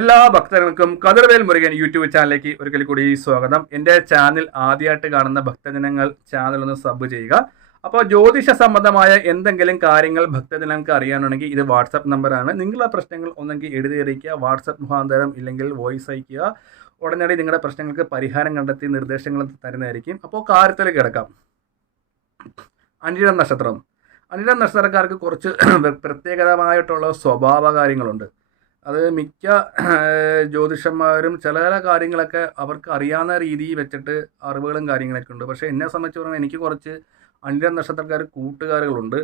എല്ലാ ഭക്തർക്കും കതിർവേൽ മുരുകൻ യൂട്യൂബ് ചാനലിലേക്ക് ഒരിക്കൽ കൂടി സ്വാഗതം. എൻ്റെ ചാനൽ ആദ്യമായിട്ട് കാണുന്ന ഭക്തജനങ്ങൾ ചാനൽ ഒന്ന് സബ് ചെയ്യുക. അപ്പോൾ ജ്യോതിഷ സംബന്ധമായ എന്തെങ്കിലും കാര്യങ്ങൾ ഭക്തജനങ്ങൾക്ക് അറിയാനുണ്ടെങ്കിൽ ഇത് വാട്സപ്പ് നമ്പറാണ്. നിങ്ങളുടെ പ്രശ്നങ്ങൾ ഒന്നെങ്കിൽ എഴുതി അറിയിക്കുക, വാട്സപ്പ് മുഖാന്തരം ഇല്ലെങ്കിൽ വോയിസ് അയക്കുക. ഉടനടി നിങ്ങളുടെ പ്രശ്നങ്ങൾക്ക് പരിഹാരം കണ്ടെത്തി നിർദ്ദേശങ്ങൾ തരുന്നതായിരിക്കും. അപ്പോൾ കാര്യത്തിലേക്ക് കിടക്കാം. അനിഴം നക്ഷത്രം. അനിഴം നക്ഷത്രക്കാർക്ക് കുറച്ച് പ്രത്യേകതമായിട്ടുള്ള സ്വഭാവ കാര്യങ്ങളുണ്ട്. അത് മിക്ക ജ്യോതിഷന്മാരും ചില കാര്യങ്ങളൊക്കെ അവർക്ക് അറിയാവുന്ന രീതിയിൽ വെച്ചിട്ട് അറിവുകളും കാര്യങ്ങളൊക്കെ ഉണ്ട്. പക്ഷേ എന്നെ സംബന്ധിച്ച് പറഞ്ഞാൽ എനിക്ക് കുറച്ച് അനിഴം നക്ഷത്രക്കാർ കൂട്ടുകാരുകളുണ്ട്.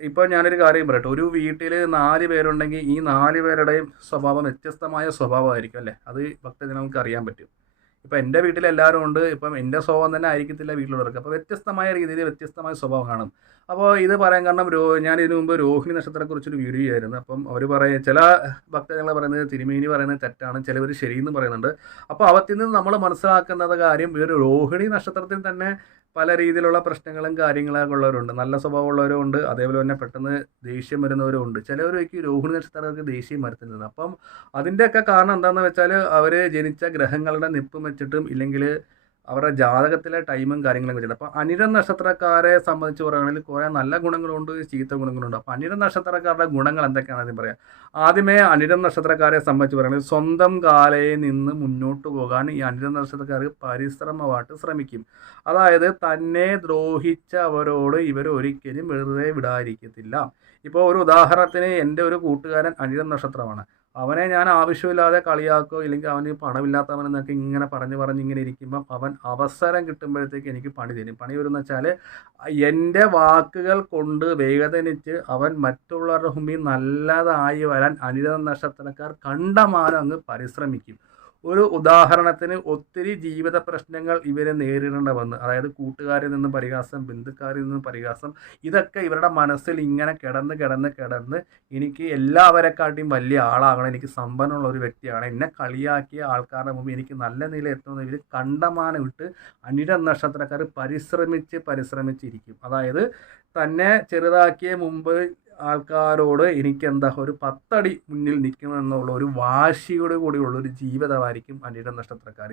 ഇപ്പോൾ ഞാനൊരു കാര്യം പറയട്ടെ. ഒരു വീട്ടിൽ 4 പേരുണ്ടെങ്കിൽ ഈ 4 പേരുടെയും സ്വഭാവം വ്യത്യസ്തമായ സ്വഭാവമായിരിക്കും അല്ലേ? അത് ഭക്തജനങ്ങൾക്ക് അറിയാൻ പറ്റും. ഇപ്പം എൻ്റെ വീട്ടിൽ എല്ലാവരും ഉണ്ട്. ഇപ്പം എൻ്റെ സ്വഭാവം തന്നെ ആയിരിക്കത്തില്ല വീട്ടിലുള്ളവർക്ക്. അപ്പോൾ വ്യത്യസ്തമായ രീതിയിൽ വ്യത്യസ്തമായ സ്വഭാവം കാണും. അപ്പോൾ ഇത് പറയാൻ കാരണം ഞാൻ ഇതിനു മുമ്പ് രോഹിണി നക്ഷത്രത്തെക്കുറിച്ചൊരു വീഡിയോ ആയിരുന്നു. അപ്പം അവർ ചില ഭക്തജനങ്ങൾ പറയുന്നത് തിരുമേനി പറയുന്നത് തെറ്റാണ്, ചിലവർ ശരിയെന്ന് പറയുന്നുണ്ട്. അപ്പോൾ അവത്തിൽ നിന്ന് നമ്മൾ മനസ്സിലാക്കുന്നത് കാര്യം ഒരു രോഹിണി നക്ഷത്രത്തിൽ തന്നെ പല രീതിയിലുള്ള പ്രശ്നങ്ങളും കാര്യങ്ങളൊക്കെ ഉള്ളവരുണ്ട്. നല്ല സ്വഭാവമുള്ളവരും ഉണ്ട്, അതേപോലെ തന്നെ പെട്ടെന്ന് ദേഷ്യം വരുന്നവരും ഉണ്ട്. ചിലവർക്ക് രോഹിണി നക്ഷത്രക്കാർക്ക് ദേഷ്യം വരുത്തുന്നത്. അപ്പം അതിൻ്റെയൊക്കെ കാരണം എന്താണെന്ന് വെച്ചാൽ അവർ ജനിച്ച ഗ്രഹങ്ങളുടെ നിപ്പും വെച്ചിട്ടും ഇല്ലെങ്കിൽ അവരുടെ ജാതകത്തിലെ ടൈമും കാര്യങ്ങളും വെച്ചിട്ട്. അപ്പോൾ അനിഴം നക്ഷത്രക്കാരെ സംബന്ധിച്ച് പറയുകയാണെങ്കിൽ കുറേ നല്ല ഗുണങ്ങളുണ്ട്, ചീത്ത ഗുണങ്ങളുണ്ട്. അപ്പോൾ അനിഴം നക്ഷത്രക്കാരുടെ ഗുണങ്ങൾ എന്തൊക്കെയാണെന്ന് ആദ്യം പറയാം. ആദ്യമേ അനിഴം നക്ഷത്രക്കാരെ സംബന്ധിച്ച് പറയുകയാണെങ്കിൽ സ്വന്തം കാലയിൽ നിന്ന് മുന്നോട്ട് പോകാൻ ഈ അനിഴം നക്ഷത്രക്കാർ പരിശ്രമമായിട്ട് ശ്രമിക്കും. അതായത് തന്നെ ദ്രോഹിച്ചവരോട് ഇവർ ഒരിക്കലും വെറുതെ വിടാതിരിക്കത്തില്ല. ഇപ്പോൾ ഒരു ഉദാഹരണത്തിന് എൻ്റെ ഒരു കൂട്ടുകാരൻ അനിഴം നക്ഷത്രമാണ്. അവനെ ഞാൻ ആവശ്യമില്ലാതെ കളിയാക്കോ ഇല്ലെങ്കിൽ അവന് പണമില്ലാത്തവനെന്നൊക്കെ ഇങ്ങനെ ഇങ്ങനെ ഇരിക്കുമ്പം അവൻ അവസരം കിട്ടുമ്പോഴത്തേക്ക് എനിക്ക് പണി തരും. പണി വരുമെന്ന് വെച്ചാൽ എൻ്റെ വാക്കുകൾ കൊണ്ട് വേദനിച്ച് അവൻ മറ്റുള്ളവരുടെ മുമ്പിൽ നല്ലതായി വരാൻ അനിഴം നക്ഷത്രക്കാർ കണ്ടമാനം അങ്ങ് പരിശ്രമിക്കും. ഒരു ഉദാഹരണത്തിന് ഒത്തിരി ജീവിത പ്രശ്നങ്ങൾ ഇവരെ നേരിടേണ്ട വന്ന്, അതായത് കൂട്ടുകാരിൽ നിന്നും പരിഹാസം, ബന്ധുക്കാരിൽ നിന്നും പരിഹാസം, ഇതൊക്കെ ഇവരുടെ മനസ്സിൽ ഇങ്ങനെ കിടന്ന് എനിക്ക് എല്ലാവരെക്കാട്ടിയും വലിയ ആളാകണം, എനിക്ക് സമ്പന്നമുള്ള ഒരു വ്യക്തിയാണ്, എന്നെ കളിയാക്കിയ ആൾക്കാരുടെ മുമ്പ് എനിക്ക് നല്ല നില എത്തുമെന്ന് ഇവർ കണ്ടമാനം വിട്ട് അനിഴം നക്ഷത്രക്കാർ പരിശ്രമിച്ചിരിക്കും. അതായത് തന്നെ ചെറുതാക്കിയ മുമ്പ് ആൾക്കാരോട് എനിക്കെന്താ ഒരു 10 അടി മുന്നിൽ നിൽക്കണമെന്നുള്ള ഒരു വാശിയോട് കൂടിയുള്ള ഒരു ജീവിതമായിരിക്കും അനിഴം നക്ഷത്രക്കാർ.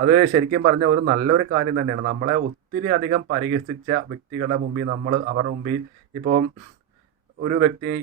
അത് ശരിക്കും പറഞ്ഞാൽ ഒരു നല്ലൊരു കാര്യം തന്നെയാണ്. നമ്മളെ ഒത്തിരി അധികം പരിഹസിച്ച വ്യക്തികളുടെ മുമ്പിൽ നമ്മൾ അവരുടെ മുമ്പിൽ ഇപ്പോൾ ഒരു വ്യക്തി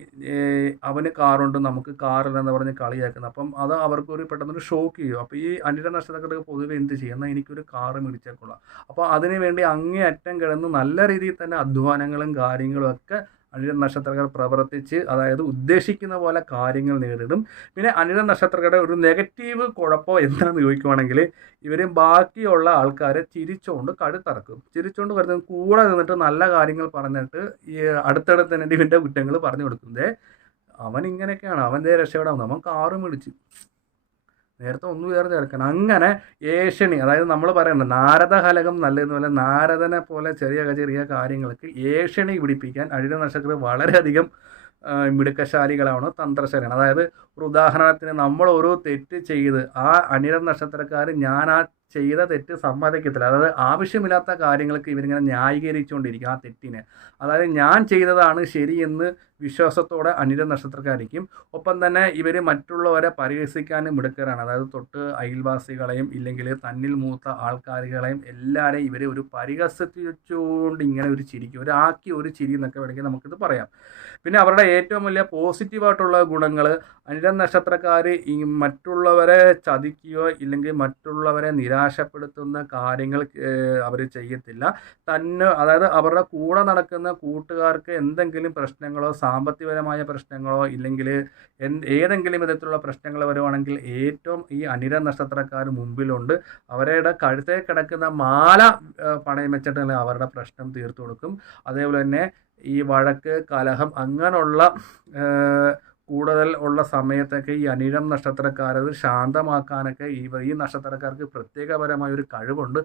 അവന് കാറുണ്ട് നമുക്ക് കാറില്ലെന്ന് പറഞ്ഞ് കളിയാക്കുന്നത്. അപ്പം അത് അവർക്കൊരു പെട്ടെന്നൊരു ഷോക്ക് ചെയ്യും. അപ്പോൾ ഈ അനിഴം നക്ഷത്രക്കാർക്ക് പൊതുവെ എന്ത് ചെയ്യും, എന്നാൽ എനിക്കൊരു കാറ് മേടിച്ചേക്കൊള്ളാം. അപ്പോൾ അതിന് വേണ്ടി അങ്ങേയറ്റം കിടന്ന് നല്ല രീതിയിൽ തന്നെ അധ്വാനങ്ങളും കാര്യങ്ങളും ഒക്കെ അനിഴം നക്ഷത്രക്കാർ പ്രവർത്തിച്ച്, അതായത് ഉദ്ദേശിക്കുന്ന പോലെ കാര്യങ്ങൾ നേരിടും. പിന്നെ അനിഴം നക്ഷത്രക്കാരുടെ ഒരു നെഗറ്റീവ് കുഴപ്പം എന്താണെന്ന് ചോദിക്കുവാണെങ്കിൽ ഇവർ ബാക്കിയുള്ള ആൾക്കാരെ ചിരിച്ചുകൊണ്ട് കഴുത്തറക്കും. ചിരിച്ചുകൊണ്ട് വരുന്നത് കൂടെ നിന്നിട്ട് നല്ല കാര്യങ്ങൾ പറഞ്ഞിട്ട് ഈ അടുത്തടുത്ത് തന്നെ ഇവൻ്റെ കുറ്റങ്ങൾ പറഞ്ഞു കൊടുക്കുന്നത്. അവൻ ഇങ്ങനെയൊക്കെയാണ്, അവൻ്റെ രക്ഷപ്പെടാവുന്നത്, അവൻ കാറ് മേടിച്ചു, നേരത്തെ ഒന്നും വേറെ ചേർക്കണം. അങ്ങനെ ഏഷണി, അതായത് നമ്മൾ പറയണ്ട നാരദഹലകം നല്ലതെന്ന് പോലെ നാരദനെ പോലെ ചെറിയ കാര്യങ്ങൾക്ക് ഏഷണി പിടിപ്പിക്കാൻ അനിഴം നക്ഷത്രം വളരെയധികം മിടുക്കശാലികളാണ്, തന്ത്രശാലിയാണ്. അതായത് ഒരു ഉദാഹരണത്തിന് നമ്മൾ ഓരോ തെറ്റ് ചെയ്ത് ആ അനിഴം നക്ഷത്രക്കാർ ഞാൻ ആ ചെയ്ത തെറ്റ് സമ്മതിക്കത്തില്ല. അതായത് ആവശ്യമില്ലാത്ത കാര്യങ്ങൾക്ക് ഇവരിങ്ങനെ ന്യായീകരിച്ചുകൊണ്ടിരിക്കും ആ തെറ്റിനെ. അതായത് ഞാൻ ചെയ്തതാണ് ശരിയെന്ന് വിശ്വാസത്തോടെ അനിഴം നക്ഷത്രക്കാരിക്കും. ഒപ്പം തന്നെ ഇവർ മറ്റുള്ളവരെ പരിഹസിക്കാനും മിടുക്കരാണ്. അതായത് തൊട്ട് അയൽവാസികളെയും ഇല്ലെങ്കിൽ തന്നിൽ മൂത്ത ആൾക്കാരുകളെയും എല്ലാവരെയും ഇവർ ഒരു പരിഹസിച്ചുകൊണ്ട് ഇങ്ങനെ ഒരു ചിരിക്കും, ഒരു ചിരി എന്നൊക്കെ വേണമെങ്കിൽ നമുക്കിത് പറയാം. പിന്നെ അവരുടെ ഏറ്റവും വലിയ പോസിറ്റീവായിട്ടുള്ള ഗുണങ്ങൾ, അനിഴം നക്ഷത്രക്കാർ ഈ മറ്റുള്ളവരെ ചതിക്കുകയോ ഇല്ലെങ്കിൽ മറ്റുള്ളവരെ നിരാശപ്പെടുത്തുന്ന കാര്യങ്ങൾ അവർ ചെയ്യത്തില്ല. അതായത് അവരുടെ കൂടെ നടക്കുന്ന കൂട്ടുകാർക്ക് എന്തെങ്കിലും പ്രശ്നങ്ങളോ സാമ്പത്തികപരമായ പ്രശ്നങ്ങളോ ഇല്ലെങ്കിൽ ഏതെങ്കിലും വിധത്തിലുള്ള പ്രശ്നങ്ങൾ വരുവാണെങ്കിൽ ഏറ്റവും ഈ അനിഴം നക്ഷത്രക്കാർ മുമ്പിലുണ്ട്. അവരുടെ കഴുത്തേ കിടക്കുന്ന മാല പണയം വെച്ചിട്ട് അവരുടെ പ്രശ്നം തീർത്തു കൊടുക്കും. അതേപോലെ തന്നെ ഈ വഴക്ക്, കലഹം അങ്ങനെയുള്ള കൂടുതൽ ഉള്ള സമയത്തൊക്കെ ഈ അനിഴം നക്ഷത്രക്കാരത് ശാന്തമാക്കാനൊക്കെ ഈ നക്ഷത്രക്കാർക്ക് പ്രത്യേകപരമായ ഒരു കഴിവുണ്ട്.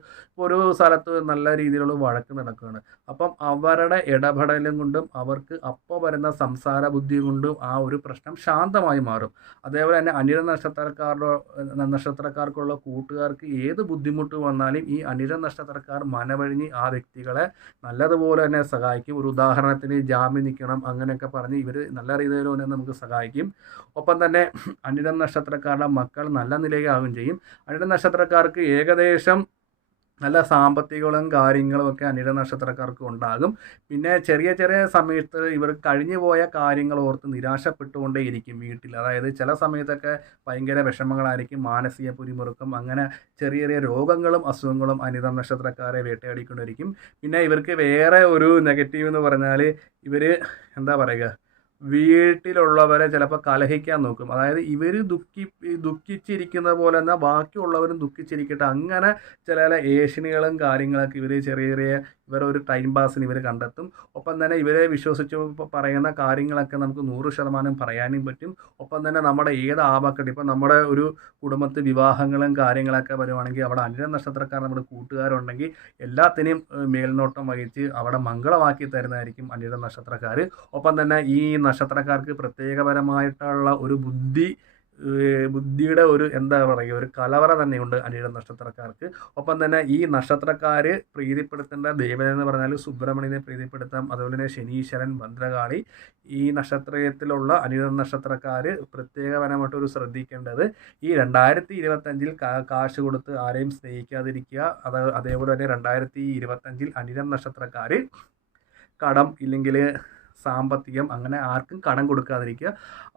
ഒരു സ്ഥലത്ത് നല്ല രീതിയിലുള്ള വഴക്ക് നടക്കുകയാണ്, അപ്പം അവരുടെ ഇടപെടലും കൊണ്ടും അവർക്ക് അപ്പോൾ വരുന്ന സംസാര ബുദ്ധി കൊണ്ടും ആ ഒരു പ്രശ്നം ശാന്തമായി മാറും. അതേപോലെ തന്നെ അനിഴം നക്ഷത്രക്കാർക്കുള്ള കൂട്ടുകാർക്ക് ഏത് ബുദ്ധിമുട്ട് വന്നാലും ഈ അനിഴം നക്ഷത്രക്കാർ മനവഴിഞ്ഞ് ആ വ്യക്തികളെ നല്ലതുപോലെ തന്നെ സഹായിക്കും. ഒരു ഉദാഹരണത്തിന് ജാമ്യം നിൽക്കണം അങ്ങനെയൊക്കെ പറഞ്ഞ് ഇവർ നല്ല രീതിയിൽ തന്നെ നമുക്ക് സഹായിക്കും. സഹായിക്കും. ഒപ്പം തന്നെ അനിഴം നക്ഷത്രക്കാരുടെ മക്കൾ നല്ല നിലയിലാവുകയും ചെയ്യും. അനിഴം നക്ഷത്രക്കാർക്ക് ഏകദേശം നല്ല സാമ്പത്തികങ്ങളും കാര്യങ്ങളും ഒക്കെ അനിഴ നക്ഷത്രക്കാർക്ക് ഉണ്ടാകും. പിന്നെ ചെറിയ ചെറിയ സമയത്ത് ഇവർ കഴിഞ്ഞു പോയ കാര്യങ്ങൾ ഓർത്ത് നിരാശപ്പെട്ടുകൊണ്ടേയിരിക്കും വീട്ടിൽ. അതായത് ചില സമയത്തൊക്കെ ഭയങ്കര വിഷമങ്ങളായിരിക്കും, മാനസിക പിരിമുറുക്കം, അങ്ങനെ ചെറിയ ചെറിയ രോഗങ്ങളും അസുഖങ്ങളും അനിഴ നക്ഷത്രക്കാരെ വേട്ടയാടിക്കൊണ്ടിരിക്കും. പിന്നെ ഇവർക്ക് വേറെ ഒരു നെഗറ്റീവ് എന്ന് പറഞ്ഞാൽ ഇവർ എന്താ പറയുക, വീട്ടിലുള്ളവരെ ചിലപ്പോൾ കലഹിക്കാൻ നോക്കും. അതായത് ഇവർ ദുഃഖിച്ചിരിക്കുന്ന പോലെ തന്നെ ബാക്കിയുള്ളവരും ദുഃഖിച്ചിരിക്കട്ടെ, അങ്ങനെ ചില ചില ഏഷണികളും കാര്യങ്ങളൊക്കെ ഇവർ ചെറിയ ചെറിയ ഇവരൊരു ടൈം പാസിന് ഇവർ കണ്ടെത്തും. ഒപ്പം തന്നെ ഇവരെ വിശ്വസിച്ച് പറയുന്ന കാര്യങ്ങളൊക്കെ നമുക്ക് 100% പറയാനും പറ്റും. ഒപ്പം തന്നെ നമ്മുടെ ഏത് ആപക്കട്ടെ, ഇപ്പം നമ്മുടെ ഒരു കുടുംബത്തിൽ വിവാഹങ്ങളും കാര്യങ്ങളൊക്കെ വരുവാണെങ്കിൽ അവിടെ അനിഴ നക്ഷത്രക്കാർ നമ്മുടെ കൂട്ടുകാരുണ്ടെങ്കിൽ എല്ലാത്തിനെയും മേൽനോട്ടം വഹിച്ച് അവിടെ മംഗളമാക്കി തരുന്നതായിരിക്കും അനിഴ നക്ഷത്രക്കാർ. ഒപ്പം തന്നെ ഈ നക്ഷത്രക്കാർക്ക് പ്രത്യേകപരമായിട്ടുള്ള ഒരു ബുദ്ധിയുടെ ഒരു എന്താ പറയുക, ഒരു കലവറ തന്നെയുണ്ട് അനിഴ നക്ഷത്രക്കാർക്ക്. ഒപ്പം തന്നെ ഈ നക്ഷത്രക്കാർ പ്രീതിപ്പെടുത്തേണ്ട ദേവത എന്ന് പറഞ്ഞാൽ സുബ്രഹ്മണ്യനെ പ്രീതിപ്പെടുത്താം. അതുപോലെ തന്നെ ശനീശ്വരൻ, ഭദ്രകാളി. ഈ നക്ഷത്രത്തിലുള്ള അനിഴ നക്ഷത്രക്കാർ പ്രത്യേകപരമായിട്ടൊരു ശ്രദ്ധിക്കേണ്ടത് ഈ 2025 കാശ് കൊടുത്ത് ആരെയും സ്നേഹിക്കാതിരിക്കുക. അതേപോലെ തന്നെ 2025 അനിഴ നക്ഷത്രക്കാർ കടം ഇല്ലെങ്കിൽ സാമ്പത്തികം അങ്ങനെ ആർക്കും കടം കൊടുക്കാതിരിക്കുക.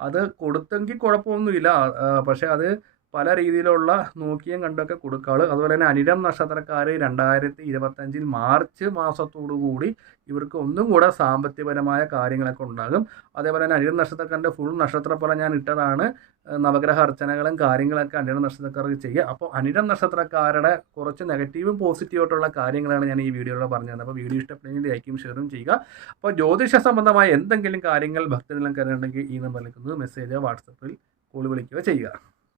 അത് കൊടുത്തെങ്കിൽ കുഴപ്പമൊന്നുമില്ല, പക്ഷേ അത് പല രീതിയിലുള്ള നോക്കിയും കണ്ടൊക്കെ കൊടുക്കാറ്. അതുപോലെ തന്നെ അനിഴം നക്ഷത്രക്കാർ 2025 മാർച്ച് മാസത്തോടു കൂടി ഇവർക്ക് ഒന്നും കൂടെ സാമ്പത്തികപരമായ കാര്യങ്ങളൊക്കെ ഉണ്ടാകും. അതേപോലെ തന്നെ അനിഴം നക്ഷത്രക്കാരൻ്റെ ഫുൾ നക്ഷത്രഫലം ഞാൻ ഇട്ടതാണ്. നവഗ്രഹ അർച്ചനകളും കാര്യങ്ങളൊക്കെ അനിഴം നക്ഷത്രക്കാർക്ക് ചെയ്യുക. അപ്പോൾ അനിഴം നക്ഷത്രക്കാരുടെ കുറച്ച് നെഗറ്റീവും പോസിറ്റീവായിട്ടുള്ള കാര്യങ്ങളാണ് ഞാൻ ഈ വീഡിയോയിൽ പറഞ്ഞു തന്നത്. അപ്പോൾ വീഡിയോ ഇഷ്ടപ്പെട്ടെങ്കിൽ ലൈക്കും ഷെയറും ചെയ്യുക. അപ്പോൾ ജ്യോതിഷ സംബന്ധമായ എന്തെങ്കിലും കാര്യങ്ങൾ ഭക്തജനങ്ങൾക്ക് അറിയണമെങ്കിൽ ഈ നമ്പറിലേക്ക് മെസ്സേജ് വാട്സപ്പിൽ കോൾ വിളിക്കുകയോ ചെയ്യുക.